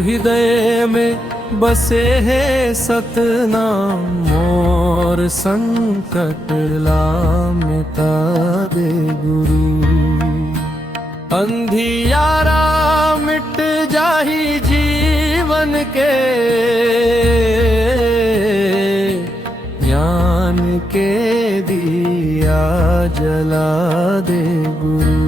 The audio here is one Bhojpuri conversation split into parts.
हृदय में बसे है सतनाम, मोर संकट ला मिटा दे गुरु। अंधियारा मिट जाही जीवन के, ज्ञान के दिया जला दे गुरु।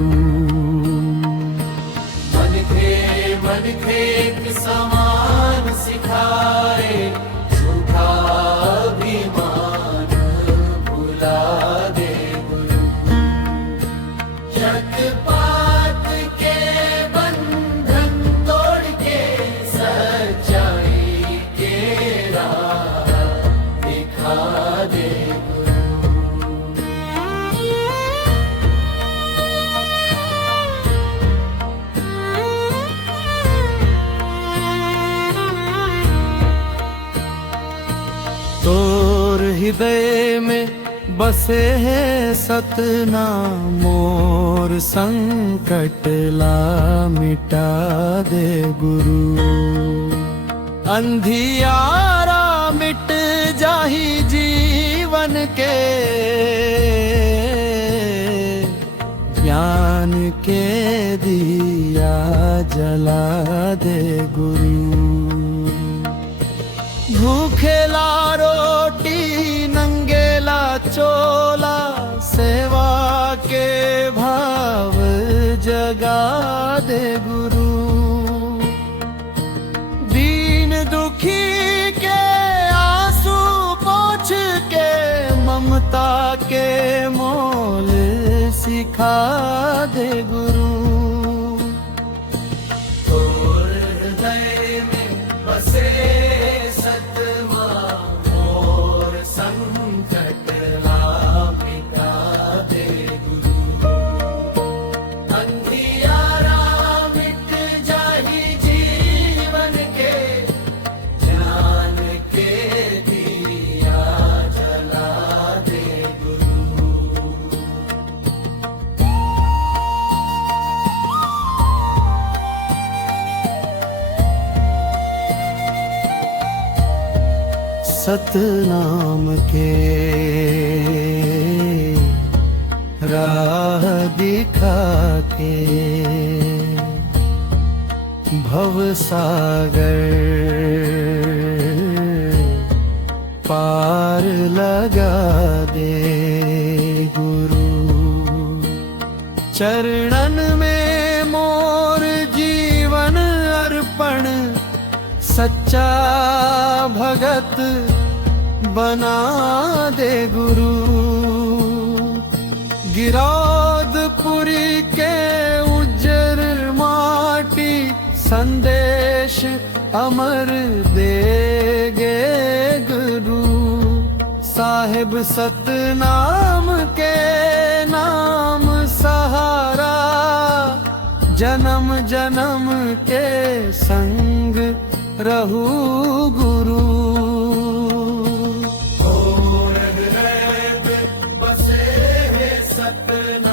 मन खेत समान सिखाए, झूठा अभिमान भुला दे गुरु। शतपात के बंधन तोड़ के, सच्चाई के राह दिखा दे गुरु। तोर हृदय में बसे है सतनाम, मोर संकट ला मिटा दे गुरु। अंधियारा मिट जाही जीवन के, ज्ञान के दिया जला दे गुरु। भूखेला रोटी नंगेला चोला, सेवा के भाव जगा दे गुरु। दीन दुखी के आंसू पोंछ के, ममता के मोल सिखा दे गुरु। तोर हृदय में बसे संकट ला मिटा दे गुरु। अंधियारा मिट जाही जीवन के, ज्ञान के दिया जला दे गुरु। सतनाम के राह दिखा के, भव सागर पार लगा दे गुरु। चरणन में मोर जीवन अर्पण, सच्चा भगत बना दे गुरु। गिरौदपुरी के उज्जर माटी, संदेश अमर देगे गुरु। साहिब सतनाम के नाम सहारा, जन्म जन्म के संग रहू गुरु। और हृदय में बसे है सतना।